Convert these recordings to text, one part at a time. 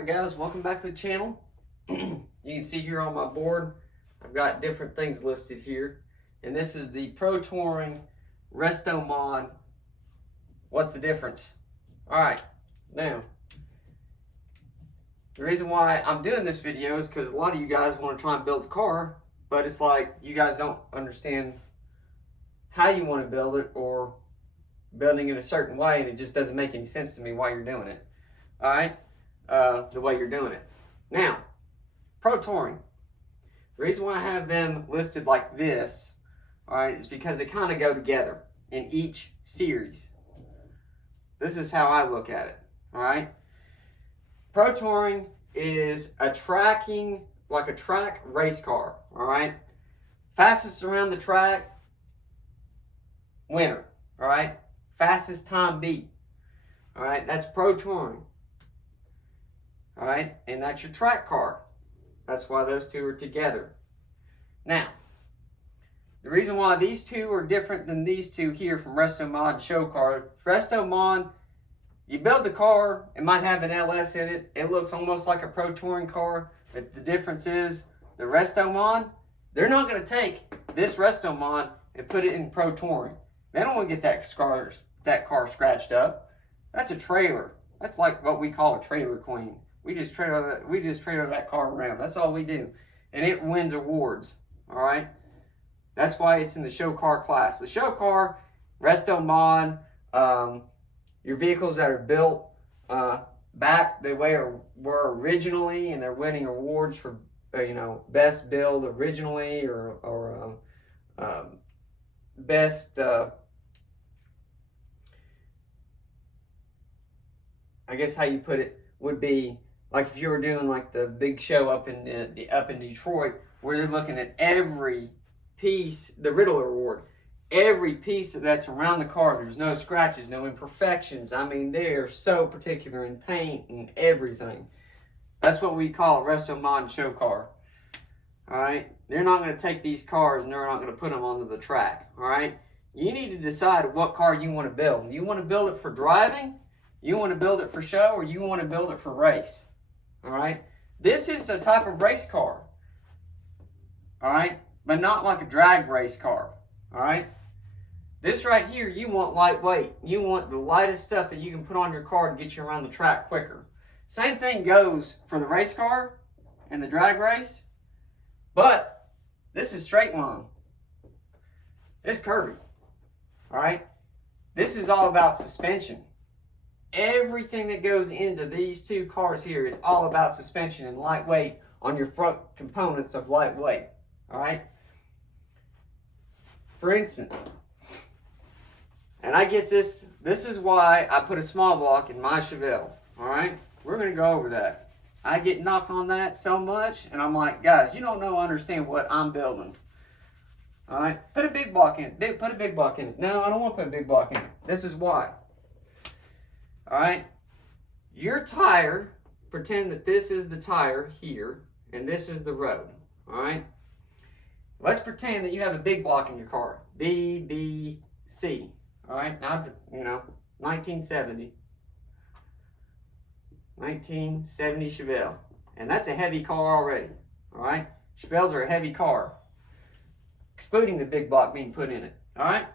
Alright guys, welcome back to the channel. You can see here on my board, I've got different things listed here. And this is the Protouring Restomod. What's the difference? Alright, now, the reason why I'm doing this video is because a lot of you guys want to try and build a car, but it's like you guys don't understand how you want to build it or building in a certain way, and it just doesn't make any sense to me why you're doing it. Alright? The way you're doing it. Now, Protouring. The reason why I have them listed like this, alright, is because they kind of go together in each series. This is how I look at it. Alright? Protouring is a tracking, like a track race car. Alright? Fastest around the track, winner. Alright? Fastest time beat. Alright? That's Protouring. Alright, and that's your track car. That's why those two are together. Now, the reason why these two are different than these two here from Restomod and showcar. Restomod, you build the car, it might have an LS in it. It looks almost like a Protouring car, but the difference is the Restomod, they're not going to take this Restomod and put it in Protouring. They don't want to get that car scratched up. That's a trailer. That's like what we call a trailer queen. We just trailer that car around. That's all we do. And it wins awards. Alright? That's why it's in the show car class. The show car, Restomod, your vehicles that are built back the way were originally, and they're winning awards for best build originally or best I guess how you put it would be like if you were doing like the big show up in Detroit, where they're looking at every piece, the Riddler Award, every piece that's around the car. There's no scratches, no imperfections. I mean, they're so particular in paint and everything. That's what we call a Restomod show car. All right, they're not going to take these cars and they're not going to put them onto the track. All right, you need to decide what car you want to build. You want to build it for driving? You want to build it for show, or you want to build it for race? All right? This is a type of race car. All right? But not like a drag race car. All right? This right here, you want lightweight. You want the lightest stuff that you can put on your car to get you around the track quicker. Same thing goes for the race car and the drag race. But this is straight line. It's curvy. All right? This is all about suspension. Everything that goes into these two cars here is all about suspension and lightweight on your front components of lightweight. All right? For instance, and I get this is why I put a small block in my Chevelle. All right? We're going to go over that. I get knocked on that so much, and I'm like, guys, you don't understand what I'm building. All right? Put a big block in it. Put a big block in it. No, I don't want to put a big block in it. This is why. Alright, your tire, pretend that this is the tire here, and this is the road. Alright, let's pretend that you have a big block in your car. B, B, C. Alright, now, 1970. 1970 Chevelle. And that's a heavy car already. Alright, Chevelles are a heavy car, excluding the big block being put in it. Alright,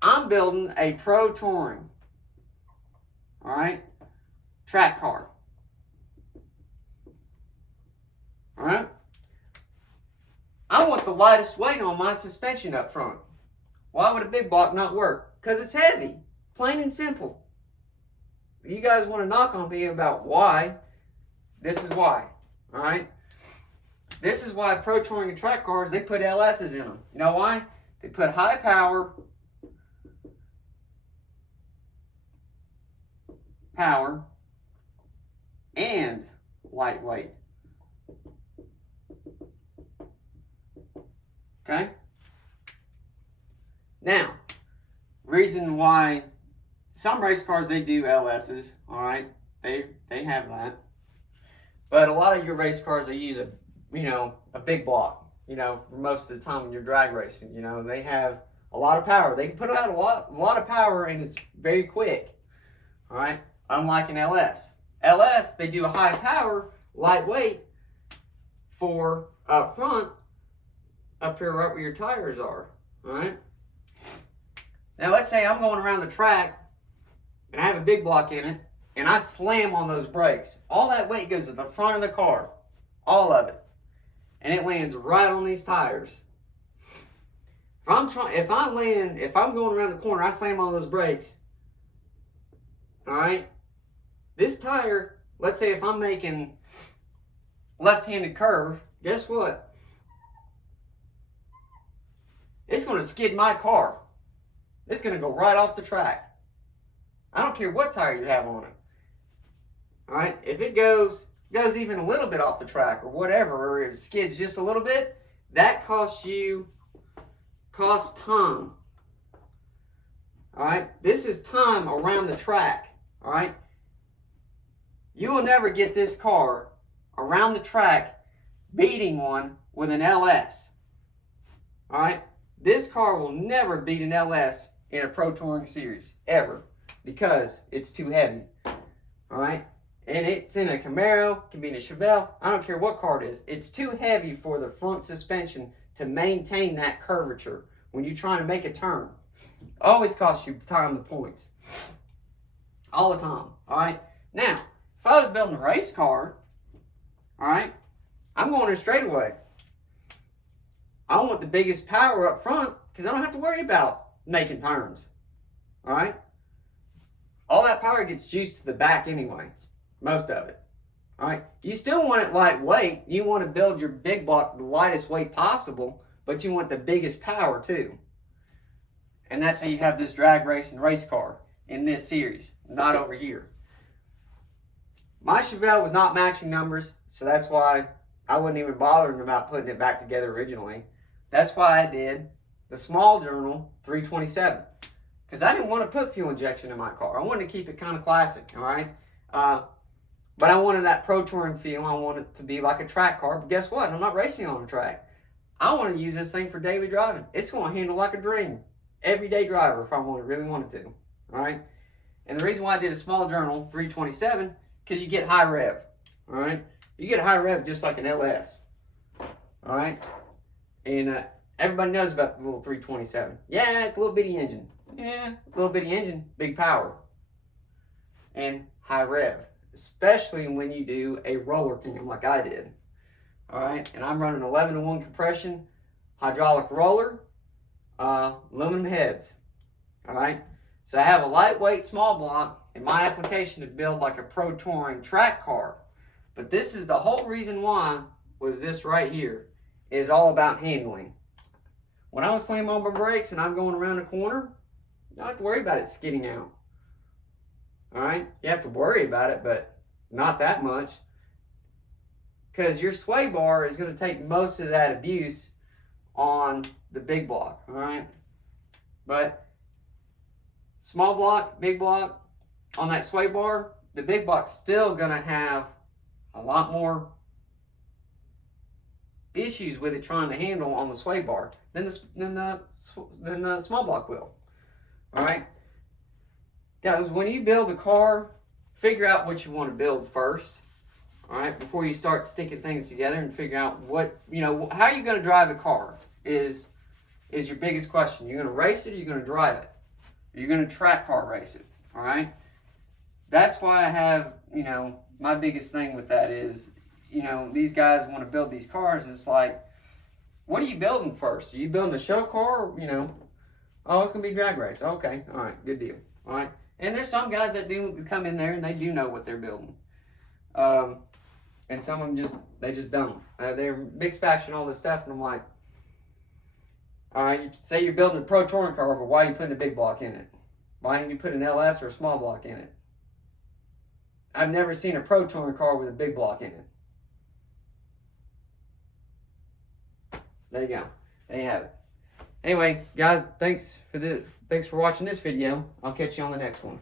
I'm building a Protouring. Alright? Track car. Alright? I want the lightest weight on my suspension up front. Why would a big block not work? Because it's heavy. Plain and simple. You guys want to knock on me about why. This is why. Alright? This is why Protouring and track cars, they put LS's in them. You know why? They put high power, and lightweight. Okay? Now, reason why some race cars, they do LS's, all right? They have that. But a lot of your race cars, they use a big block, for most of the time when you're drag racing. They have a lot of power. They can put out a lot of power, and it's very quick. All right? Unlike an LS. LS, they do a high power, lightweight for up front, up here right where your tires are. All right. Now let's say I'm going around the track and I have a big block in it and I slam on those brakes. All that weight goes to the front of the car, all of it, and it lands right on these tires. If I'm going around the corner, I slam on those brakes. All right. This tire, let's say if I'm making left-handed curve, guess what? It's going to skid my car. It's going to go right off the track. I don't care what tire you have on it. All right. If it goes even a little bit off the track or whatever, or it skids just a little bit, that costs time. All right. This is time around the track. All right. You will never get this car around the track beating one with an LS. All right. This car will never beat an LS in a Pro Touring series, ever, because it's too heavy. All right. And it's in a Camaro, can be in a Chevelle, I don't care what car it is. It's too heavy for the front suspension to maintain that curvature when you're trying to make a turn. Always costs you time and points. All the time. All right. Now, if I was building a race car, all right, I'm going in a straightaway. I want the biggest power up front because I don't have to worry about making turns. All right. All that power gets juiced to the back anyway. Most of it. All right. You still want it lightweight. You want to build your big block the lightest weight possible, but you want the biggest power too. And that's how you have this drag race and race car in this series, not over here. My Chevelle was not matching numbers, so that's why I wasn't even bothering about putting it back together originally. That's why I did the small journal 327, because I didn't want to put fuel injection in my car. I wanted to keep it kind of classic, all right? But I wanted that Pro Touring feel. I wanted it to be like a track car. But guess what? I'm not racing on a track. I want to use this thing for daily driving. It's going to handle like a dream. Everyday driver if I really wanted to. All right? And the reason why I did a small journal, 327, because you get high rev. All right? You get high rev just like an LS. All right? And everybody knows about the little 327. Yeah, it's a little bitty engine. Yeah, little bitty engine, big power. And high rev. Especially when you do a roller cam like I did. All right, and I'm running 11-to-1 compression, hydraulic roller, aluminum heads. All right, so I have a lightweight small block in my application to build like a Pro Touring track car. But this is the whole reason why was this right here is all about handling. When I was slamming on my brakes and I'm going around the corner, I don't have to worry about it skidding out. All right, you have to worry about it, but not that much, because your sway bar is going to take most of that abuse on the big block. All right, but small block, big block, on that sway bar, the big block's still going to have a lot more issues with it trying to handle on the sway bar than the small block will. All right. Guys, when you build a car, figure out what you want to build first, all right, before you start sticking things together, and figure out what, how you're going to drive the car is your biggest question. You're going to race it or you're going to drive it? You're going to track car race it, all right? That's why I have, my biggest thing with that is, these guys want to build these cars. It's like, what are you building first? Are you building a show car? Oh, it's going to be drag race. Okay, all right, good deal, all right? And there's some guys that do come in there and they do know what they're building. And some of them they just don't. They're big splashing all this stuff, and I'm like, all right, you say you're building a Pro Touring car, but why are you putting a big block in it? Why didn't you put an LS or a small block in it? I've never seen a Pro Touring car with a big block in it. There you go. There you have it. Anyway, guys, thanks for watching this video. I'll catch you on the next one.